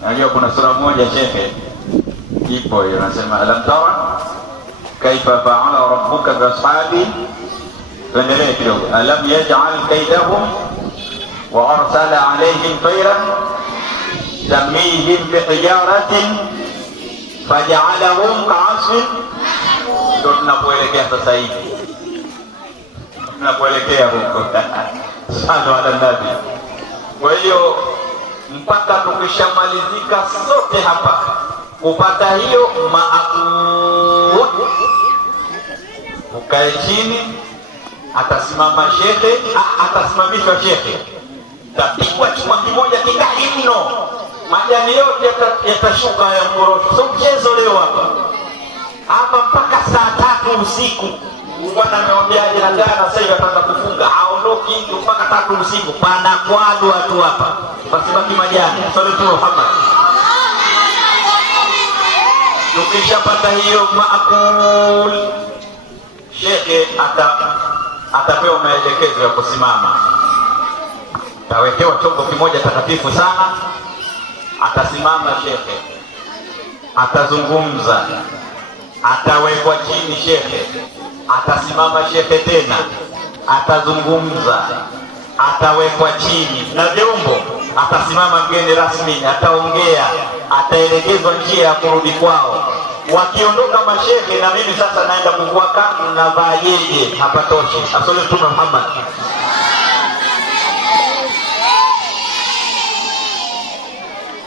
Najua kuna sura moja shekhe ipo hiyo nasema alam tara kaifa fa'ala rabbuka bi ashabi, tuendelee kidogo. Alam yaj'al kaydahum wa arsala alayhim tayran tamihim bi hijaratin faj'alahum ka'asfin. Ndio tunapoelekea sasa hivi, tunapoelekea huko sallu ala nabi. Kwa hiyo mpaka tukishamalizika sote hapa kupata hiyo maakul, ukae chini, atasimama shekhe, atasimamishwa shekhe, tapigwa chuma kimoja kikali mno, majani yote yatashuka ya mkorosho. Sio mchezo leo hapa mpaka saa 3 usiku. Bwana ameombeaje na jana sasa hivi ataanza kufunga, aondoki mpaka 3 usiku, pana kwadu watu hapa, pasibaki majani. Sallallahu Muhammad. Tukishapata hiyo maakul, shekhe atapewa maelekezo ya kusimama. Tawekewa chombo kimoja takatifu sana, atasimama shekhe, atazungumza, atawekwa chini shekhe, atasimama shekhe tena, atazungumza, atawekwa chini na vyombo, atasimama mgeni rasmi, ataongea, ataelekezwa njia ya kurudi kwao. Wakiondoka mashehe na mimi sasa naenda kuvua kanzu na vaa yeye, hapatoshi. Asante Muhammad.